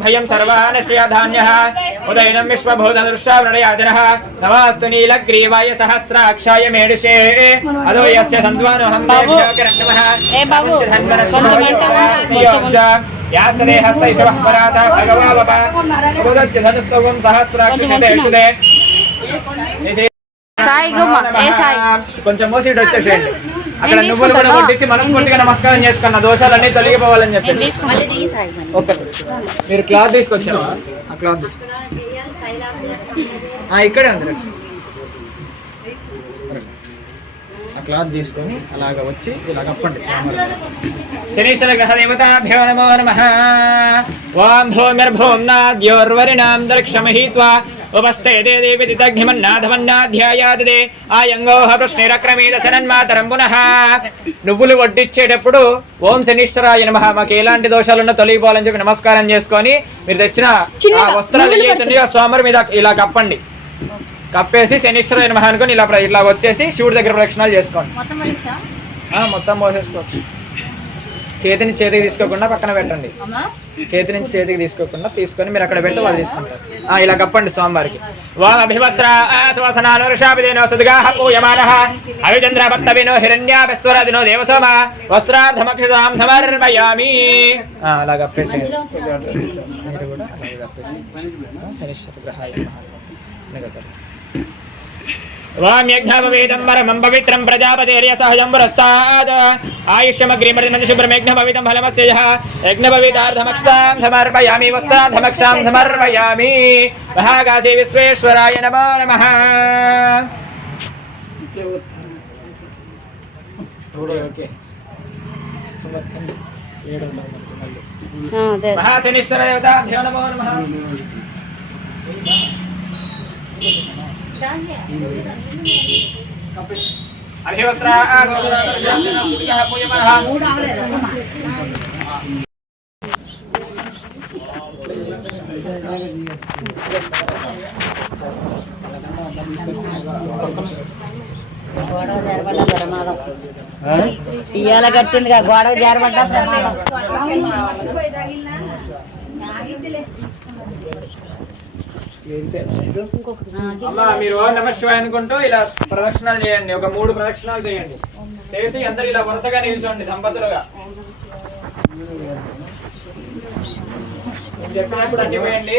భయం సర్వానశ్రయధాన్య ఉదయనం విశ్వభూతదృష్టావృణయాదిన నమాస్తు నీలగ్రీవాయ సహస్రాక్షాయ మేడుషే అదో యస్య సంధ్వానోహం బాబు. ఏ బాబు, కొంచెం అంటావా? యాస్తదే హస్తైషవః పరాత భగవావప ఉదత్య ధనుస్తవం సహస్రాక్షిషతే ఇది సాయి గుమ్మ ఏ సాయి? కొంచెం మోసి వచ్చేసేయండి. అక్కడ నువ్వులు కూడా. కొట్టించి మనస్ఫూర్తిగా నమస్కారం చేసుకున్న దోషాలన్నీ తొలగిపోవాలని చెప్పి ఒక్క మీరు క్లాత్ తీసుకొచ్చారా ఆ క్లాత్ తీసుకొచ్చి ఆ, ఇక్కడే ఉంది. ఆ క్లాత్ తీసుకొని అలాగ వచ్చి ఇలా కప్పండి శనీశ్వర గ్రహ దేవతాభ్యో నమో నమ. వాం భూమిర్భూమ్నాద్యోర్వరిణాం దర్క్షమహిత్వా ఉపస్థే దేవి దితగ్నిమన్నాధమన్నాధ్యాయాదే ఆయంగోహ ప్రశ్నిరక్రమీద సనన్మాతరం పునః నువ్వులు వడ్డిచ్చేటప్పుడు ఓం శనీశ్వరాయ నమః. మాకు ఎలాంటి దోషాలున్నా తొలగిపోవాలని చెప్పి నమస్కారం చేసుకొని మీరు తెచ్చిన ఆ వస్త్రాలు ఏవైతున్నాయో స్వామి మీద ఇలా కప్పండి. కప్పేసి శనీశ్వర నమః అనుకొని ఇలా ఇలా వచ్చేసి శివుడి దగ్గర ప్రదక్షిణాలు చేసుకోండి. ఆ, మొత్తం పోసేసుకోవచ్చు చేతిని చేతికి తీసుకోకుండా పక్కన పెట్టండి. చేతి నుంచి చేతికి తీసుకోకుండా తీసుకొని మీరు అక్కడ పెట్టి వాళ్ళు తీసుకుంటారు. ఆ, ఇలా కప్పండి స్వామివారికి. వామ అభివస్త్ర ఆశ్వాసనాను ఋషాభిదేనో సద్గాహ పూయమానః అవిచంద్ర భక్తవినో హిరణ్యాపస్వరాదినో దేవసోమ వస్త్రార్థమక్షతాం సమర్పయామి. ఆ, అలా కప్పేసేయండి మీరు కూడా అలాగే కప్పేసేయండి ఆ, శనిశ్చర గ్రహాయ నమః. ఇలా కప్పండి. వామ్యజ్ఞాపవేదం పరమం పవిత్రం ప్రజాపతిర్య సహజంబురస్తాద్ ఆయుష్యమగ్రిమర్దినంద శుభ్రమేఘ్న పవితం ఫలమస్య యజ్ఞపవితార్థమక్షతాం సమర్పయామి వస్త్రార్థమక్షాం సమర్పయామి మహాకాశీ విశ్వేశ్వరాయ నమో నమః ఓకే ఆ, ఇయ్యాల కట్టిందిగా గోడకు జారబడ్డా ప్రమాదం. అమ్మా మీరు ఓం నమ శివాయ అనుకుంటూ ఇలా ప్రదక్షిణాలు చేయండి. ఒక మూడు ప్రదక్షిణాలు చేయండి. చేసి అందరు ఇలా వరుసగా నిల్చోండి దంపతులుగా చెప్పినప్పుడు అన్ని పోయండి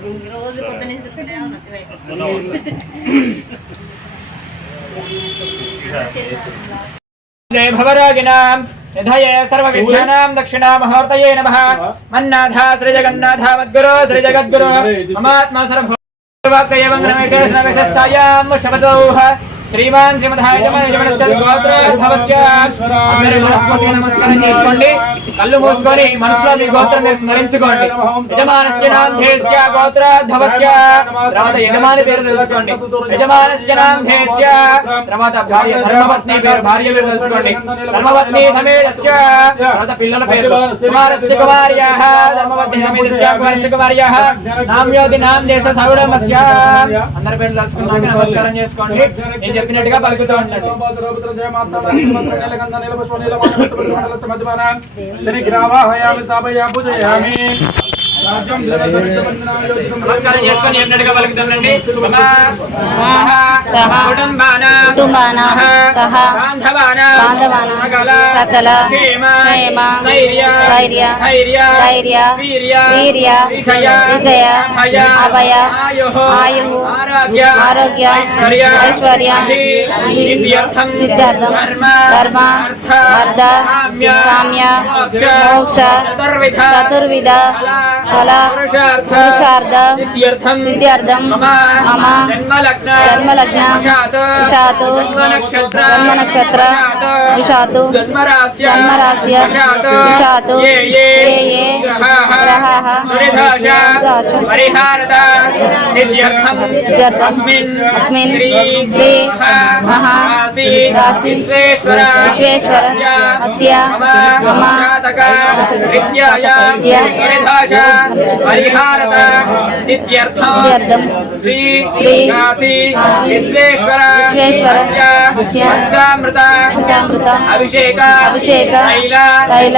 రోజు పొద్దున్నే జయ భవరాగినాం నిధయే సర్వ విద్యానాం దక్షిణామహోర్తయే నమః మన్నాథ శ్రీ జగన్నాథ మద్గురు శ్రీ జగద్గురు మమాత్మ సర్వ వాక్యవం రమేశేష్ రమేశస్థాయాం శబదౌహ శ్రీమాన్ శ్రీమధాయజమనస్య నమస్కారం చేసుకోండి. కళ్ళు మూసుకొని మనసులో మీ గోత్రం మీరు స్మరించుకోండి. యజమానస్య తర్వాత యజమాని పేరు తెలుసుకోండి. యజమానస్య తర్వాత భార్య ధర్మపత్ని పేరు భార్య పేరు తెలుసుకోండి. ధర్మపత్ని సమేతస్య. తర్వాత పిల్లల పేరు. కుమారస్య కుమార్యాః. ధర్మపత్ని సమేతస్య. కుమారస్య కుమార్యాః. నామ్యోగి నాం దేశ సౌడమస్య. అందరి పేరు తెలుసుకున్నాక నమస్కారం చేసుకోండి. చెప్పినట్టుగా పలుకుతూ ఉండండి నమస్కారం చేసుకొని ఎన్నటిగా పలుకుతానండి మమ సహ కుటుంబానాం కుటుంబానాం సహ బాంధవానాం బాంధవానాం సకల సకల క్షేమ క్షేమ ధైర్య ధైర్య ధైర్య ధైర్య వీర్య వీర్య విజయ విజయ అభయ అభయ ఆయుః ఆయుః ఆరోగ్య ఆరోగ్య ఐశ్వర్య ఐశ్వర్య సిద్ధి, సిద్ధి, సిద్ధ్యర్థం సిద్ధ్యర్థం ధర్మ ధర్మ అర్థ అర్థ కామ్య కామ్య మోక్ష మోక్ష చతుర్విధ చతుర్విధ ఫల పురుషార్థ పురుషార్థ సిద్ధ్యర్థం సిద్ధ్యర్థం మమ మమ జన్మలగ్న జన్మలగ్న వశాత్ వశాత్ జన్మనక్షత్ర జన్మనక్షత్ర విషాతు జన్మరాస్య జన్మరాస్య వశాత్ విషాతు ఏ ఏ ఏ ఏ గ్రహాः గ్రహాः దురిధాశ దురిధాశ పరిహారత సిద్ధ్యర్థం సిద్ధ్యర్థం అస్మిన్ అస్మిన్ శ్రీ శ్రీ మహా మహా రాశి రాశి విశ్వేశ్వర విశ్వేశ్వర అస్య మమ మమ జాతక విద్యాయ విద్య పరిధాశ పరిహారత సిద్ధ్యర్థం శ్రీ శ్రీ కాశీ విశ్వేశ్వర పంచామృత అభిషేక అభిషేక తైల తైల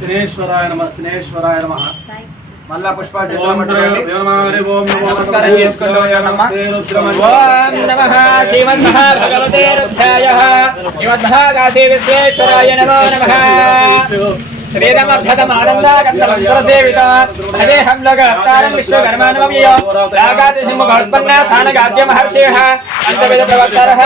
శనేశ్వరాయ నమ శనేశ్వరాయ నమ. మళ్ళా పుష్పాలు చేతిలో ఓం శ్రీ పట్టుకోండి. దేవమారి ఓం నమో నమస్కారం చేసుకోండి ఓయమ్మా. నమస్తే రుద్రమణి. ఓం నమః శ్రీమద్మహాభగవతే రుద్రాయ. శ్రీమద్మహాకాశీ విశ్వేశ్వరాయ నమో నమః. శ్రీరమర్ధతమానందాగంధసేవిత భజేహం లోకహత్తారం విశ్వకర్మాణమవ్యయో రాగాదిసిముఖోత్పన్న సానగాద్య మహర్షేః అంతవేద ప్రవర్తరः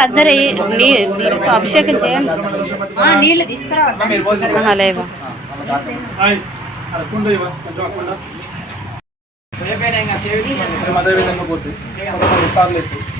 అందరు నీళ్ళతో అభిషేకం చేయండి. నీళ్ళు తీసుకురా లేవా? ఓం శనేశ్వరాయ నమః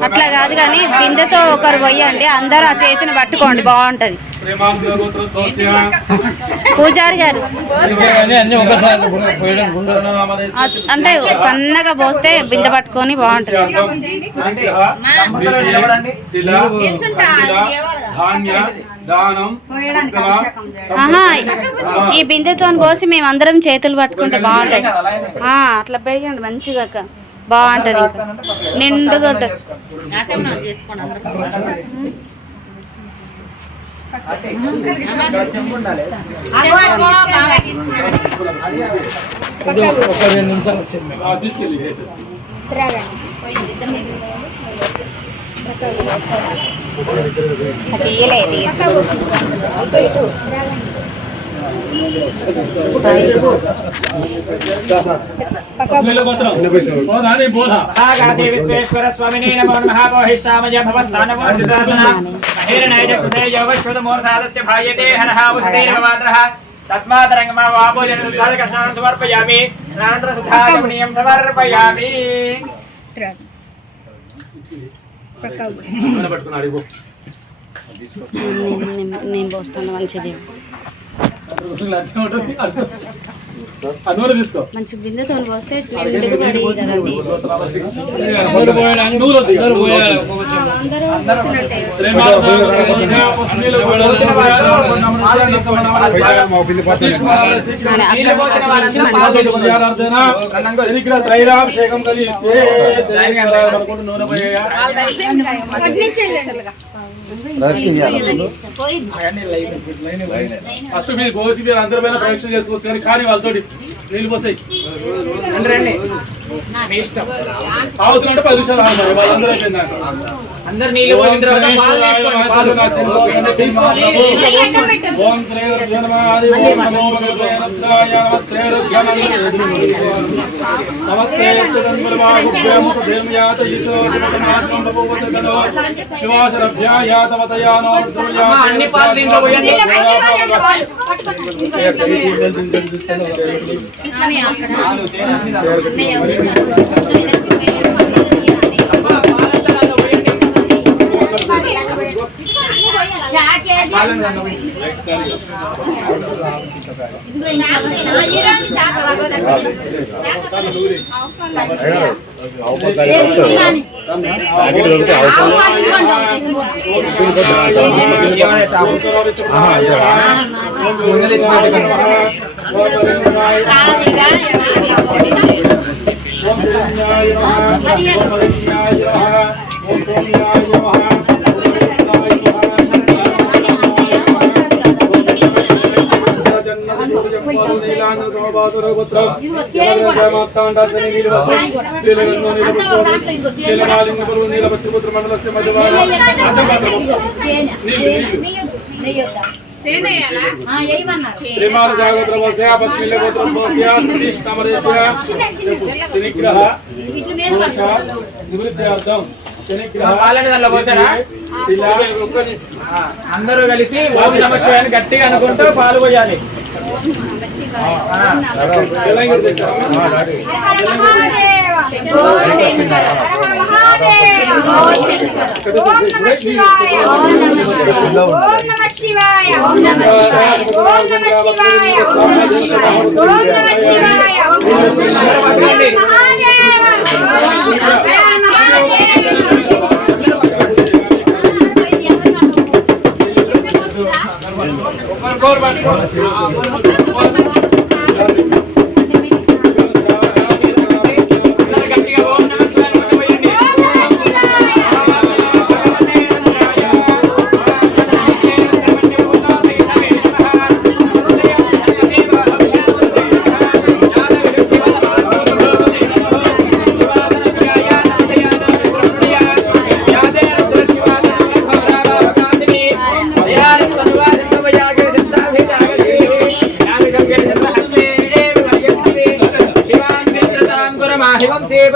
అట్లా కాదు కానీ బిందెతో ఒకరు పోయండి అందరూ ఆ చేతిని పట్టుకోండి బాగుంటది. పూజారి గారు. అంటే సన్నగా పోస్తే బిందె పట్టుకొని బాగుంటది. ధాన్య దానం ఆహా ఈ బిందెతో పోసి మేము అందరం చేతులు పట్టుకుంటే బాగుంటది. ఆ, అట్లా పోయండి మంచిగా అక్క. బాగుంటది నిండుగా ఉంటది. తీసుకెళ్ళి నానే బోధా కాశీ విశ్వేశ్వర స్వామినే నమో నమః పోహిష్టామయ భవస్థానమోర్జితాసన మహేరణయజక్షసే యోగశ్వతమూర్సాదస్య భాయతే హనః ఉస్తేర్భవాత్రః తస్మాత్ రంగమా వాపోజన సుధాదక స్నానం సమర్పయామి స్నానంతర సుధాగమనీయం సమర్పయామి పట్టుకున్నాడు నేను పోస్తాను మంచిది. అట్లా ఉంటుంది అన్నూరు తీసుకో మంచి బిందెతో పోస్తే కలిసి నూనె ఫస్ట్ మీరు కోసి మీరు అందరి పైన పరీక్ష చేసుకోవచ్చు కానీ కానీ వాళ్ళతోటి నీళ్ళు పోసాయి. రండి రండి. మీ ఇష్టం. ఆవుతుంటే పది నిమిషాలు ఆగుతారు వాళ్ళందరూ అయిపోయిందాక అందరు నీళ్ళు పోసిన తర్వాత పాలు తీసుకోండి పాలు ఓం శ్రీ గురుభ్యో నమః హరి పాలను దాంట్లో నమః ఓం షాపు? శ్రీమాన్ జాగ్రత్త పోసే పస్మిల్ల గోత్రం పోసే సతీష్ కమరేసే శనిగ్రహ దోష నివృత్త్యార్థం పోసారా అందరూ కలిసి ఓం నమ శివాయని గట్టిగా అనుకుంటూ పాలు పోయాలి ఒకరికొకరు పట్టుకోండి. అందరూ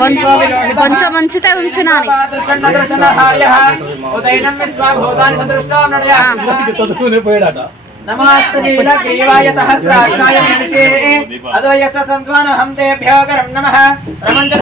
కొంచెం కొంచెం ఉంచితే ఉంచునాని ఉదయనం విశ్వాభూతాని సదృష్టో నడయా తొడుక్కునే పోయాడట నమాస్తు నీలగ్రీవాయ సహస్రాక్షాయ మనిషే అద్వయస్వ సంత్వానహం తేభ్యో కరం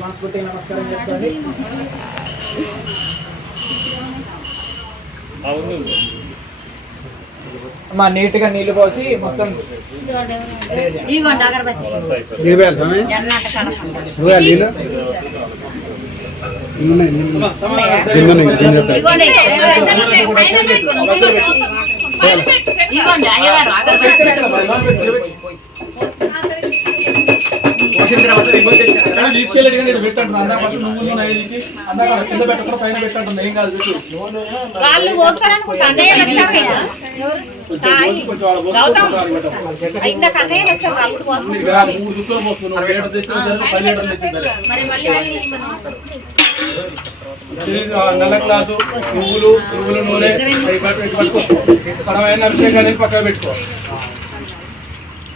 మనస్ఫూర్తి నమస్కారం చేసుకోండి. మా నీట్గా నీళ్ళు పోసి మొత్తం నీళ్ళు పోయాలి స్వామి? ఇది పెట్టండి ఫస్ట్ నువ్వు కింద పెట్టకుండా పైన ఏం కాదు పెట్టు వాళ్ళు నల్ల క్లాత్ పువ్వులు పువ్వుల నూనె పక్కన పెట్టుకో తర్వాత చేస్తారు తర్వాత చేయి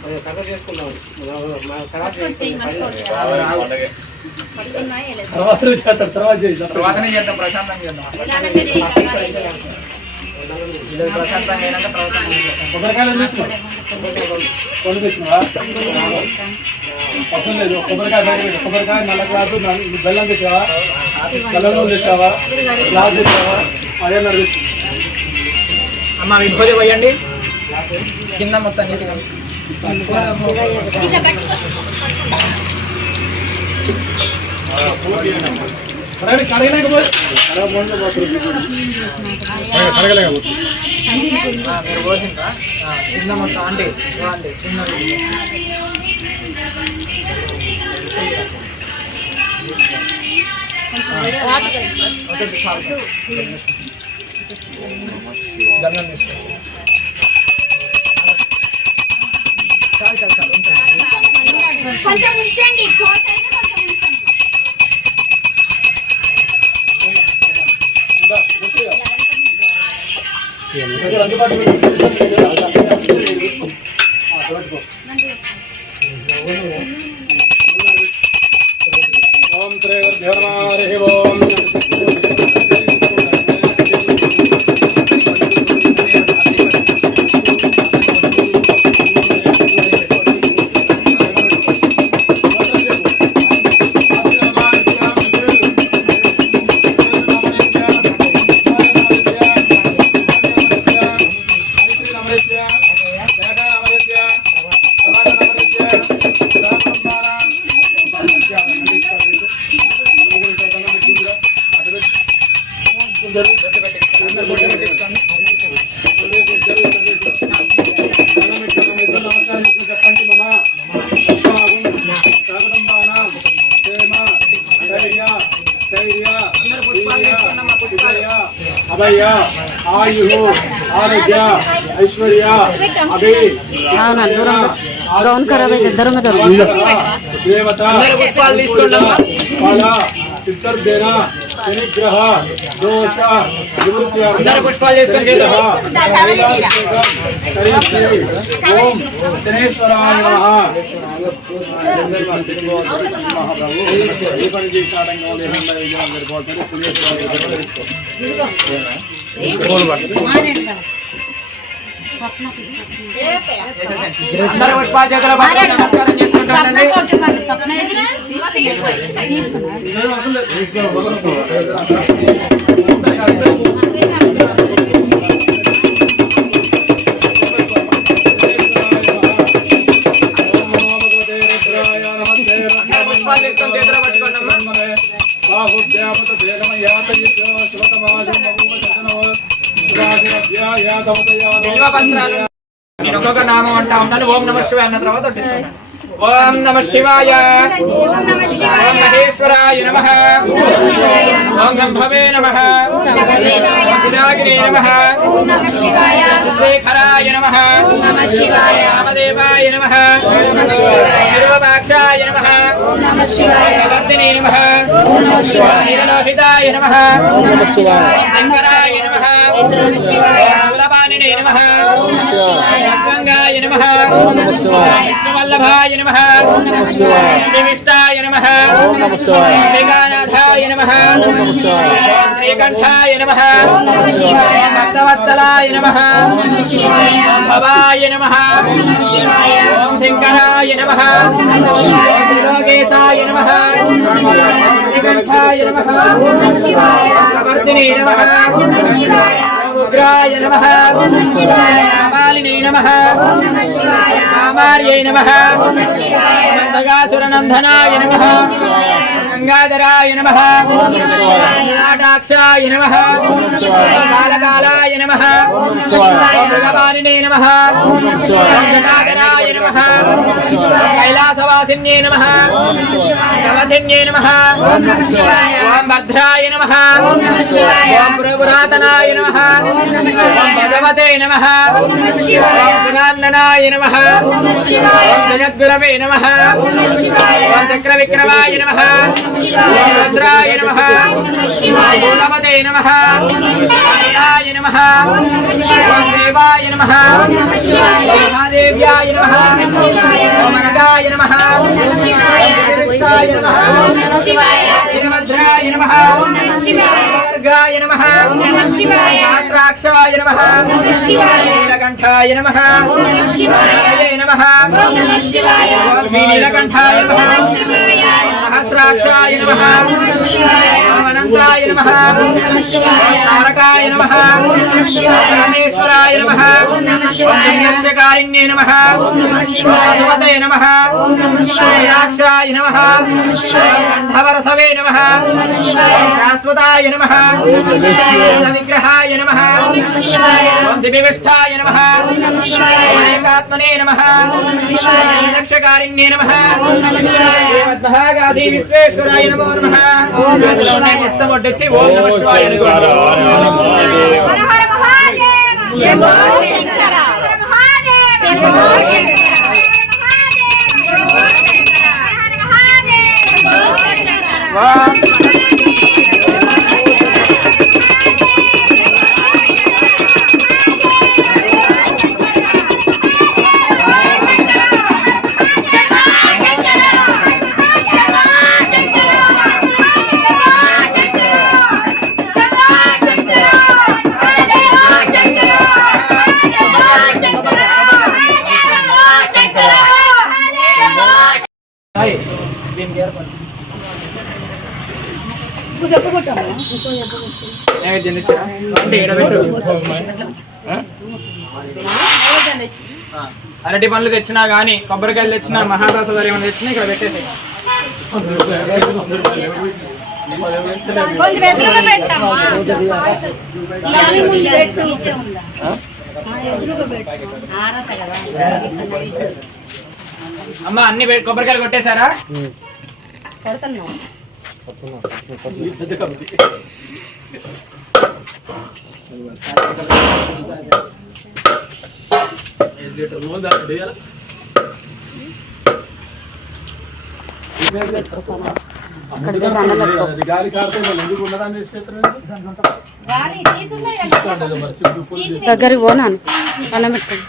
తర్వాతనే చేద్దాం ప్రశాంతంగా చేద్దాం. కొబ్బరికాయలు అవసరం లేదు కొబ్బరికాయ బయట కొబ్బరికాయ నల్ల క్లాత్ బెల్లం తెచ్చావా? బెల్లం నూనె తెచ్చావా? గ్లాస్ తెచ్చావా? అదే నడిచి అమ్మ విభూతి పోయండి కింద మొత్తం నీట్గా మీరు ఆ, కింద మొత్తం. గంధం తీసుకోండి కొంచెం ఉంచండి ఓం శ్రీ కొంచెం ఉంచండి అందుబాటులో ఓం శ్రీ గురుభ్యోర్మహి ఓం అభయ ఆయు ఆరోగ్య ఐశ్వర్య అభి అవునా, దూరం గౌన్ ఖరాబ్ అయితే దూరంగా దూరం దేవత అందరూ పుష్పాలు తీసుకోండి అమ్మా. ఫల సిద్ధర్దేన శనిగ్రహ దోష నివృత్తి అందరూ పుష్పాలు తీసుకొని చేద్దాం. ఓం శనేశ్వరాయ నమః ఈ పని చేసి ఆటంకం లేకుండా విజయం సరిపోతుంది శనేశ్వరాయ తీసుకో అందరూ పుష్పాలు చేతుల పట్టుకొని నమస్కారం చేసుకుంటానండి. ఇదేం అసలు శివాయ అన్న తర్వాత వడ్డిస్తున్నాను ఓం నమ శివాయ ఓం మహేశ్వరాయ నమ ఓం సంభవే నమ వినాగినే నమ శేఖరాయ నమ రామదేవాయ నమ విరూపాక్షాయ నమ ఓం నమ శివాయ వర్ధినే నమ ఓం నమ శంకరాయ నమ ఓం నమ కులపాణినే నమ ఓం నమ గంగాయ నమ మేఘానాథాయ నమ శ్రీకంఠాయ నమ భక్తవత్సలాయ నమ భవాయ నమ ఓం శంకరాయ నమ త్రిలోకేశాయ నమ శ్రీకంఠాయ నమ ఓం నమ ఉగ్రాయ నమ. కామాలిని నమ కామార్యై నమ. మందగాసురనందనాయ నమ. గంగాధరాయ నమ. నాటాక్షాయ నమ. కాళకాలాయ నమ భగవానినే నమ. గంగాధరాయ నమ కైలాసవాసిన్యే నమ నవజన్యే నమ ఓం భద్రాయ నమ ఓం పురపురాతనాయ నమ ఓం భగవతే నమ ఓం సునాందనాయ నమ ఓం జగద్గురవే నమ ఓం చక్రవిక్రమాయ నమ ఓం భద్రాయ నమ ఓం భూతపతే నమ ఓం నమ ఓం దేవాయ నమ ఓం మహాదేవ్యాయ నమ ఓం అనగాయ నమ ఓం శ్రీకృష్ణాయ నమ వీరభద్రాయ నమ శాస్త్రాక్షాయ నమ నీలకంఠాయ నమ నీలకంఠాయ సహస్రాక్షాయ నమ అనంతాయ నమ తారకాయ నమ పరమేశ్వరాయ నమ ఓం యక్షకారిణ్యే నమ. భగవతే నమ. సాక్షాయ నమ. గంధవరసవే నమ. శాశ్వతాయ నమ. విగ్రహాయ నమ. వంశవివిష్టాయ నమ. ఏకాత్మనే నమ. దక్షకారిణ్యే నమ. మహాగాసి విశ్వేశ్వరాయ నమో నమ. మొత్తం వడ్డొచ్చి ఓం నమ శివాయ అనుకోండి. హర హర మహాదేవ్. జయో శంకర హర మహాదేవ్ పండ్లు తెచ్చినా గానీ కొబ్బరికాయలు తెచ్చినా మహాప్రసాదాలు ఏమైనా తెచ్చినా ఇక్కడ పెట్టేసి ఎదురుగా పెట్టమ్మా. స్వామి ముందు గాలి కారితే మళ్ళీ ఎందుకు ఉన్నదాన్ని దగ్గరికి పోనాను అన్నం పెట్టుకోండి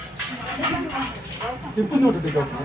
సింపుల్ ఉంటుంది పక్కన.